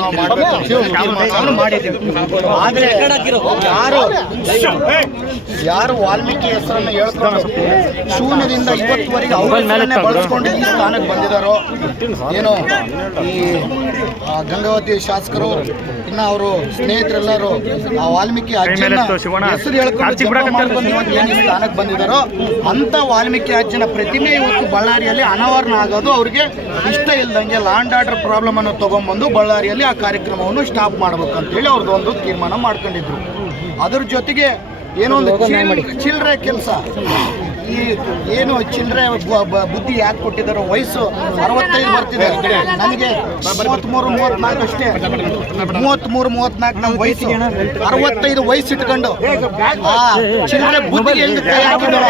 ನಾವು ಮಾಡಬೇಕು ಮಾಡಿದ್ದೀವಿ. ಆದರೆ ಯಾರು ವಾಲ್ಮೀಕಿ ಹೆಸರನ್ನು ಹೇಳ್ಕೊಂಡು ಶೂನ್ಯದಿಂದ ಇವತ್ತುವರೆಗೆ ಅವರನ್ನೇ ಬಳಸ್ಕೊಂಡು ಈ ಸ್ಥಾನಕ್ಕೆ ಬಂದಿದ್ದಾರೋ ಏನೋ ಈ ಗಂಗಾವತಿ ಶಾಸಕರು ಇನ್ನು ಅವರು ಸ್ನೇಹಿತರೆಲ್ಲರೂ ಆ ವಾಲ್ಮೀಕಿ ಅಜ್ಜನ ಹೆಸರು ಹೇಳ್ಕೊಂಡು ಏನು ಸ್ಥಾನಕ್ಕೆ ಬಂದಿದ್ದಾರೋ ಅಂತ ವಾಲ್ಮೀಕಿ ಅಜ್ಜನ ಪ್ರತಿಮೆ ಇವತ್ತು ಬಳ್ಳಾರಿಯಲ್ಲಿ ಅನಾವರಣ ಆಗೋದು ಅವ್ರಿಗೆ ಇಷ್ಟ ಇಲ್ದಂಗೆ ಲ್ಯಾಂಡ್ ಆರ್ಡರ್ ಪ್ರಾಬ್ಲಮ್ ಅನ್ನು ತಗೊಂಡ್ಬಂದು ಬಳ್ಳಾರಿಯಲ್ಲಿ ಆ ಕಾರ್ಯಕ್ರಮವನ್ನು ಸ್ಟಾಪ್ ಮಾಡ್ಬೇಕು ಅಂತೇಳಿ ಅವ್ರದ್ದು ಒಂದು ತೀರ್ಮಾನ ಮಾಡ್ಕೊಂಡಿದ್ರು. ಅದ್ರ ಜೊತೆಗೆ ಏನೋ ಒಂದು ಚಿಲ್ಲರೆ ಕೆಲಸ, ಈ ಏನು ಚಿಲ್ಲರೆ ಬುದ್ಧಿ ಯಾಕೆ ಕೊಟ್ಟಿದ್ದಾರೋ, ವಯಸ್ಸು 65 ಬರ್ತಿದೆ, ನನಗೆ 33-34 ಅಷ್ಟೇ, 33-34 ನಮ್ಮ ವಯಸ್ಸು, 65 ವಯಸ್ಸು ಇಟ್ಕೊಂಡು ಆ ಚಿಲ್ಲರೆ ಬುದ್ಧಿಗೆ ಹೆಂಗೆ ಕೈ ಹಾಕಿದಾರೋ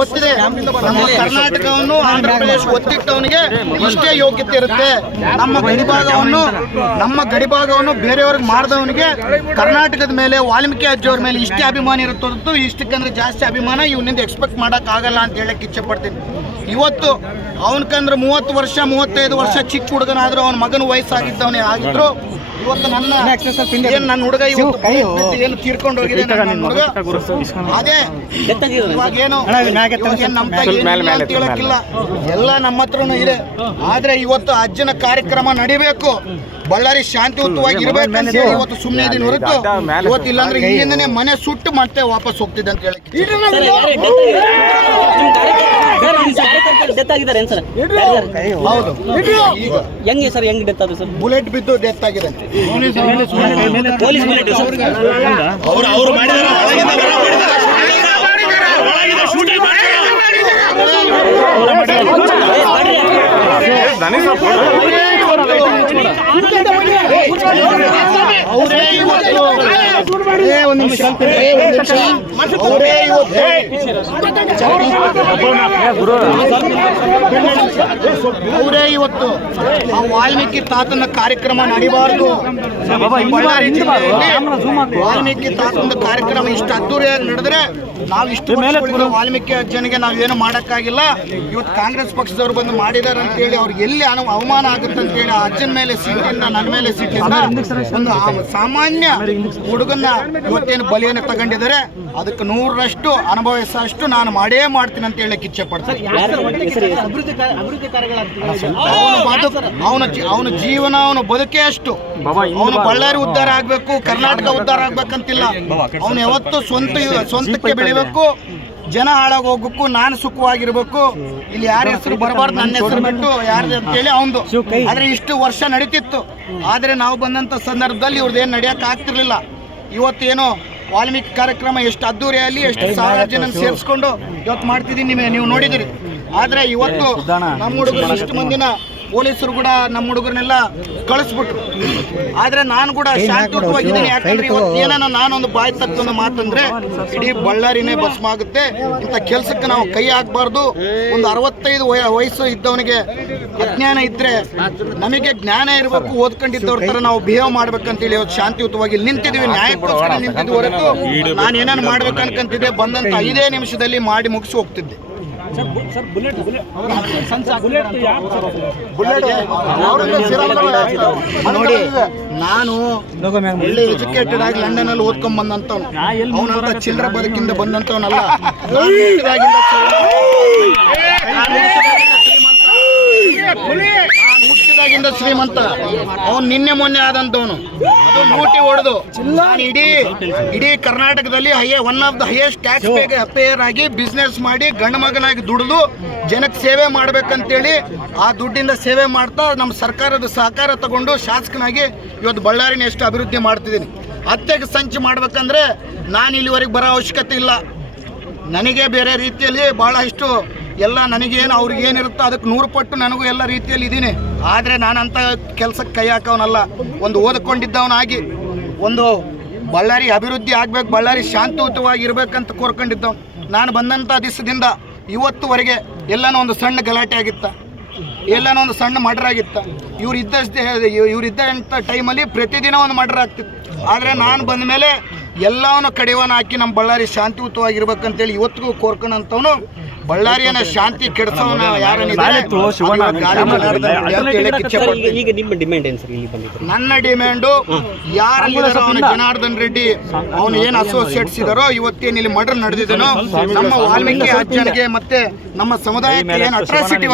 ಗೊತ್ತಿದೆ. ನಮ್ಮ ಕರ್ನಾಟಕವನ್ನು ಆಂಧ್ರ ಪ್ರದೇಶ ಒತ್ತಿಟ್ಟವನಿಗೆ ಇಷ್ಟೇ ಯೋಗ್ಯತೆ ಇರುತ್ತೆ. ನಮ್ಮ ಗಡಿಭಾಗವನ್ನು ಬೇರೆಯವ್ರಿಗೆ ಮಾಡಿದವನಿಗೆ ಕರ್ನಾಟಕದ ಮೇಲೆ ವಾಲ್ಮೀಕಿ ಅಜ್ಜವ್ರ ಮೇಲೆ ಇಷ್ಟೇ ಅಭಿಮಾನ ಇರುತ್ತದ್ದು. ಇಷ್ಟಕ್ಕಂದ್ರೆ ಜಾಸ್ತಿ ಅಭಿಮಾನ ಇವನಿಂದ ಎಕ್ಸ್ಪೆಕ್ಟ್ ಮಾಡೋಕ್ಕಾಗಲ್ಲ ಅಂತ ಹೇಳಕ್ಕೆ ಇಚ್ಛೆ ಪಡ್ತೀನಿ. ಇವತ್ತು ಅವನಕಂದ್ರೆ 30 ವರ್ಷ 35 ವರ್ಷ ಚಿಕ್ಕ ಹುಡುಗನಾದ್ರೂ ಅವನ ಮಗನ ವಯಸ್ಸಾಗಿದ್ದವನೇ ಆಗಿದ್ರು. ಇವತ್ತು ನನ್ನ ಹುಡುಗ ಇವತ್ತು ಏನು ತೀರ್ಕೊಂಡು ಹೋಗಿದೆ ನನ್ನ ಹುಡುಗ, ಅದೇ ಇವಾಗೇನು ನಮ್ಮ ಅಂತ ಹೇಳಕ್ಕಿಲ್ಲ, ಎಲ್ಲ ನಮ್ಮ ಹತ್ರನೂ ಇದೆ. ಆದ್ರೆ ಇವತ್ತು ಅಜ್ಜನ ಕಾರ್ಯಕ್ರಮ ನಡಿಬೇಕು, ಬಳ್ಳಾರಿ ಶಾಂತಿಯುತವಾಗಿ ಇರ್ಬೇಕಂತ ಹೇಳಿ ಇವತ್ತು ಸುಮ್ಮನೆ ಇದೀನಿ ಹೊರತು ಇವತ್ತು ಇಲ್ಲಾಂದ್ರೆ ಇಲ್ಲಿಂದನೇ ಮನೆ ಸುಟ್ಟು ಮತ್ತೆ ವಾಪಸ್ ಹೋಗ್ತಿದ್ದೆ ಅಂತ ಹೇಳಿ. ಹೌದು, ಹೆಂಗೆ ಸರ್, ಹೆಂಗ್ ಡೆತ್ ಆಗಿದೆ ಸರ್? ಬುಲೆಟ್ ಬಿದ್ದು ಡೆತ್ ಆಗಿದೆ. ಅವರೇ ಇವತ್ತು ಆ ವಾಲ್ಮೀಕಿ ತಾತನ ಕಾರ್ಯಕ್ರಮ ನಡಿಬಾರ್ದು. ವಾಲ್ಮೀಕಿ ತಾತನ ಕಾರ್ಯಕ್ರಮ ಇಷ್ಟು ಅದ್ದೂರಿಯಾಗಿ ನಡೆದ್ರೆ ನಾವು ಇಷ್ಟು ವಾಲ್ಮೀಕಿ ಅಜ್ಜನಿಗೆ ನಾವೇನು ಮಾಡೋಕ್ಕಾಗಿಲ್ಲ. ಇವತ್ತು ಕಾಂಗ್ರೆಸ್ ಪಕ್ಷದವ್ರು ಬಂದು ಮಾಡಿದಾರೆ ಅಂತೇಳಿ ಅವ್ರಿಗೆ ಎಲ್ಲಿ ಅವಮಾನ ಆಗುತ್ತೆ ಅಂತೇಳಿ ಆ ಅಜ್ಜನ ಮೇಲೆ ಸಿಟ್ಟಿಂದ, ನನ್ನ ಮೇಲೆ ಸಿಟ್ಟಿಂದ ಒಂದು ಸಾಮಾನ್ಯ ಹುಡುಗನ್ನ ಇವತ್ತೇನು ಬಲಿಯನ್ನು ತಗೊಂಡಿದ್ದಾರೆ, ಅದಕ್ಕೆ 100ರಷ್ಟು ಅನುಭವಿಸಷ್ಟು ನಾನು ಮಾಡೇ ಮಾಡ್ತೀನಿ ಅಂತ ಹೇಳಕ್ ಇಚ್ಛೆ ಪಡ್ತೀನಿ. ಅವನ ಜೀವನ, ಅವನ ಬದುಕೇ ಅಷ್ಟು. ಅವನು ಬಳ್ಳಾರಿ ಉದ್ಧಾರ ಆಗ್ಬೇಕು, ಕರ್ನಾಟಕ ಉದ್ಧಾರ ಆಗ್ಬೇಕಂತಿಲ್ಲ. ಅವನು ಯಾವತ್ತು ಸ್ವಂತಕ್ಕೆ ಬೆಳಿಬೇಕು, ಜನ ಹಾಳಾಗಿ ಹೋಗ್ಬೇಕು, ನಾನು ಸುಖವಾಗಿರ್ಬೇಕು, ಇಲ್ಲಿ ಯಾರ ಹೆಸರು ಬರಬಾರ್ದು, ನನ್ನ ಹೆಸರು ಬಿಟ್ಟು ಯಾರು ಅಂತೇಳಿ ಅವನು. ಆದ್ರೆ ಇಷ್ಟು ವರ್ಷ ನಡೀತಿತ್ತು. ಆದ್ರೆ ನಾವು ಬಂದಂತ ಸಂದರ್ಭದಲ್ಲಿ ಇವ್ರದ್ದೇನು ನಡೆಯಕ್ಕೆ ಆಗ್ತಿರ್ಲಿಲ್ಲ. ಇವತ್ತೇನೋ ವಾಲ್ಮೀಕಿ ಕಾರ್ಯಕ್ರಮ ಎಷ್ಟು ಅದ್ದೂರಿಯಲ್ಲಿ ಎಷ್ಟು ಸಾವಿರ ಜನ ಸೇರಿಸ್ಕೊಂಡು ಇವತ್ತು ಮಾಡ್ತಿದ್ದೀನಿ, ನೀವು ನೋಡಿದಿರಿ. ಆದ್ರೆ ಇವತ್ತು ನಮ್ಮ ಹುಡುಗರು ಇಷ್ಟು ಮಂದಿನ ಪೊಲೀಸರು ಕೂಡ ನಮ್ಮ ಹುಡುಗರನ್ನೆಲ್ಲ ಕಳಿಸ್ಬಿಟ್ರು. ಆದ್ರೆ ನಾನು ಕೂಡ ಶಾಂತಿಯುತವಾಗಿದ್ದೀನಿ. ಯಾಕಂದ್ರೆ ಇವತ್ತು ಏನಾನ ನಾನೊಂದು ಬಾಯಿ ತಕ್ಕೊಂದು ಮಾತಂದ್ರೆ ಇಡೀ ಬಳ್ಳಾರಿನೇ ಭಸ್ಮ ಆಗುತ್ತೆ. ಇಂಥ ಕೆಲ್ಸಕ್ಕೆ ನಾವು ಕೈ ಹಾಕಬಾರ್ದು. ಒಂದು 65 ವಯಸ್ಸು ಇದ್ದವನಿಗೆ ಅಜ್ಞಾನ ಇದ್ರೆ ನಮಗೆ ಜ್ಞಾನ ಇರಬೇಕು, ಓದ್ಕೊಂಡಿದ್ದವ್ರ ತರ ನಾವು ಬಿಹೇವ್ ಮಾಡ್ಬೇಕಂತೇಳಿ ಇವತ್ತು ಶಾಂತಿಯುತವಾಗಿ ನಿಂತಿದ್ದೀವಿ. ನ್ಯಾಯಕ್ಕೋಸ್ಕರ ನಿಂತಿದ್ವಿ ಹೊರತು ನಾನು ಏನೇನು ಮಾಡ್ಬೇಕು ಅನ್ಕಂತಿದ್ದೆ ಬಂದಂತ 5 ನಿಮಿಷದಲ್ಲಿ ಮಾಡಿ ಮುಗಿಸಿ ಹೋಗ್ತಿದ್ದೆ. ನೋಡಿ, ನಾನು ಒಳ್ಳೆ ಎಜುಕೇಟೆಡ್ ಆಗಿ ಲಂಡನ್ ಅಲ್ಲಿ ಓದ್ಕೊಂಡ್ ಬಂದಂತವ್ನು. ಅವನಂತ ಚಿಲ್ಲರೆ ಬದುಕಿಂದ ಬಂದಂತವನಲ್ಲ. ಹುಟ್ಟಿದಾಗಿಂದ ಶ್ರೀಮಂತ. ಅವನು ನಿನ್ನೆ ಮೊನ್ನೆ ಆದಂತವನು. ಅದು ಲೂಟಿ ಹೊಡೆದು ನಾನು ಇಡೀ ಕರ್ನಾಟಕದಲ್ಲಿ one of the highest tax pair ಆಗಿ ಬಿಸ್ನೆಸ್ ಮಾಡಿ ಗಂಡು ಮಗನಾಗಿ ದುಡಿದು ಜನಕ್ಕೆ ಸೇವೆ ಮಾಡ್ಬೇಕಂತೇಳಿ ಆ ದುಡ್ಡಿಂದ ಸೇವೆ ಮಾಡ್ತಾ ನಮ್ಮ ಸರ್ಕಾರದ ಸಹಕಾರ ತಗೊಂಡು ಶಾಸಕನಾಗಿ ಇವತ್ತು ಬಳ್ಳಾರಿನ ಎಷ್ಟು ಅಭಿವೃದ್ಧಿ ಮಾಡ್ತಿದ್ದೀನಿ. ಹತ್ಯೆಗೆ ಸಂಚು ಮಾಡ್ಬೇಕಂದ್ರೆ ನಾನು ಇಲ್ಲಿವರೆಗೆ ಬರೋ ಅವಶ್ಯಕತೆ ಇಲ್ಲ. ನನಗೆ ಬೇರೆ ರೀತಿಯಲ್ಲಿ ಭಾಳಷ್ಟು ಎಲ್ಲ ನನಗೇನು ಅವ್ರಿಗೇನಿರುತ್ತೋ ಅದಕ್ಕೆ 100 ಪಟ್ಟು ನನಗೂ ಎಲ್ಲ ರೀತಿಯಲ್ಲಿ ಇದ್ದೀನಿ. ಆದರೆ ನಾನಂಥ ಕೆಲಸಕ್ಕೆ ಕೈ ಹಾಕೋನಲ್ಲ. ಒಂದು ಓದ್ಕೊಂಡಿದ್ದವನಾಗಿ ಒಂದು ಬಳ್ಳಾರಿ ಅಭಿವೃದ್ಧಿ ಆಗಬೇಕು, ಬಳ್ಳಾರಿ ಶಾಂತಿಯುತವಾಗಿರ್ಬೇಕಂತ ಕೋರ್ಕೊಂಡಿದ್ದವನು. ನಾನು ಬಂದಂಥ ದಿವಸದಿಂದ ಇವತ್ತುವರೆಗೆ ಎಲ್ಲನೋ ಒಂದು ಸಣ್ಣ ಗಲಾಟೆ ಆಗಿತ್ತ, ಎಲ್ಲನೋ ಒಂದು ಸಣ್ಣ ಮರ್ಡರ್ ಆಗಿತ್ತ. ಇವರಿದ್ದಂಥ ಟೈಮಲ್ಲಿ ಪ್ರತಿದಿನ ಒಂದು ಮರ್ಡರ್ ಆಗ್ತಿತ್ತು. ಆದರೆ ನಾನು ಬಂದ ಮೇಲೆ ಎಲ್ಲವನ್ನ ಕಡಿವಾಣ ಹಾಕಿ ನಮ್ಮ ಬಳ್ಳಾರಿ ಶಾಂತಿಯುತವಾಗಿರ್ಬೇಕಂತೇಳಿ ಇವತ್ತಿಗೂ ಕೋರ್ಕೊಂಡಂಥವನು ಬಳ್ಳಾರಿಯನ್ನ ಶಾಂತಿ ಕೆಡಿಸೋನ ಯಾರನ್ನಿದ್ದಾರೆ ಈಗ ನಿಮ್ಮ ಡಿಮ್ಯಾಂಡ್ ಏನು ಸರ್ ಇಲ್ಲಿ ಬಂದಿದ್ರು? ನನ್ನ ಡಿಮ್ಯಾಂಡು ಯಾರಲ್ಲಿದ್ದಾರೋ ಅವನ ಜನಾರ್ದನ್ ರೆಡ್ಡಿ ಅವನು ಏನು ಅಸೋಸಿಯೇಟ್ಸ್ ಇದಾರೋ ಇವತ್ತೇನು ಇಲ್ಲಿ ಮರ್ಡರ್ ನಡೆದಿದ್ದಾನೋ ನಮ್ಮ ವಾಲ್ಮೀಕಿ ಅಜ್ಜನಿಗೆ ಮತ್ತೆ ನಮ್ಮ ಸಮುದಾಯಕ್ಕೆ ಏನು ಅಟ್ರಾಸಿಟಿ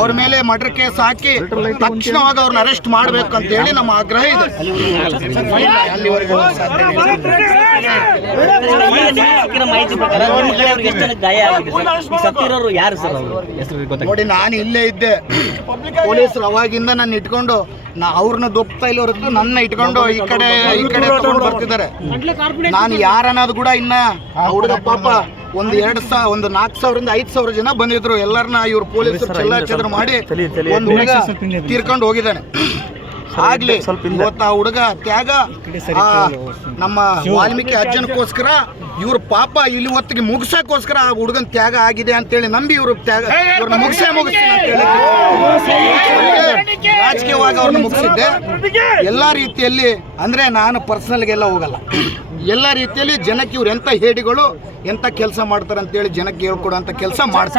ಅವ್ರ ಮೇಲೆ ಮರ್ಡರ್ ಕೇಸ್ ಹಾಕಿ ತಕ್ಷಣವಾಗಿ ಅವ್ರನ್ನ ಅರೆಸ್ಟ್ ಮಾಡಬೇಕು ಅಂತ ಹೇಳಿ ನಮ್ಮ ಆಗ್ರಹ ಇದೆ. ಅಲ್ಲಿವರೆಗೂ ಸಿಕ್ಕಿರೋ ಮಾಹಿತಿ ಪ್ರಕಾರ ನಿಮ್ಮ ಕಡೆ ಅವ್ರಿಗೆ ಎಷ್ಟು ಜನಕ್ಕೆ ಗಾಯ ಆಗಿದೆ ಸರ್? ಸತ್ತಿರೋರು ಯಾರು ಸರ್? ಅವರು ಹೆಸರು ಗೊತ್ತಾಗ ನೋಡಿ, ನಾನು ಇಲ್ಲೇ ಇದ್ದೆ. ಪೊಲೀಸರು ಅವಾಗಿಂದ ನನ್ನ ಇಟ್ಕೊಂಡು ಅವ್ರನ್ನ ದೊಪ್ತಾ ಇಲ್ಲ ಹೊರತು ನನ್ನ ಇಟ್ಕೊಂಡು ಈ ಕಡೆ ತಗೊಂಡು ಬರ್ತಿದ್ದಾರೆ. ನಾನು ಯಾರನ್ನೋದು ಕೂಡ ಇನ್ನ ಹುಡುಗ ಪಾಪ ಒಂದು 4,000ರಿಂದ 5,000 ಜನ ಬಂದಿದ್ರು. ಎಲ್ಲರನ್ನ ಇವ್ರು ಪೊಲೀಸರು ಚೆಲ್ಲಾಚದ್ರ ಮಾಡಿ ಒಂದು ಹುಡುಗ ತೀರ್ಕೊಂಡು ಹೋಗಿದ್ದಾನೆ. ಆಗ್ಲಿ ಇವತ್ತು ಆ ಹುಡುಗ ತ್ಯಾಗ ನಮ್ಮ ವಾಲ್ಮೀಕಿ ಅಜ್ಜನಕ್ಕೋಸ್ಕರ ಇವ್ರ ಪಾಪ ಇಲ್ಲಿ ಹೊತ್ತಿಗೆ ಮುಗಿಸೋಕ್ಕೋಸ್ಕರ ಆ ಹುಡುಗನ ತ್ಯಾಗ ಆಗಿದೆ ಅಂತೇಳಿ ನಂಬಿ ಇವ್ರು ಇವ್ರನ್ನ ಮುಗಿಸ್ತೀನಿ ಅಂತೇಳಿ ರಾಜಕೀಯವಾಗಿ ಅವ್ರನ್ನ ಮುಗಿಸಿದ್ದೆ. ಎಲ್ಲ ರೀತಿಯಲ್ಲಿ ಅಂದರೆ ನಾನು ಪರ್ಸನಲ್ಗೆಲ್ಲ ಹೋಗಲ್ಲ. ಎಲ್ಲ ರೀತಿಯಲ್ಲಿ ಜನಕ್ಕೆ ಇವ್ರು ಎಂಥ ಹೇಡಿಗಳು ಎಂಥ ಕೆಲಸ ಮಾಡ್ತಾರೆ ಅಂತೇಳಿ ಜನಕ್ಕೆ ಹೇಳ್ಕೊಡೋಂಥ ಕೆಲಸ ಮಾಡ್ತಾರೆ.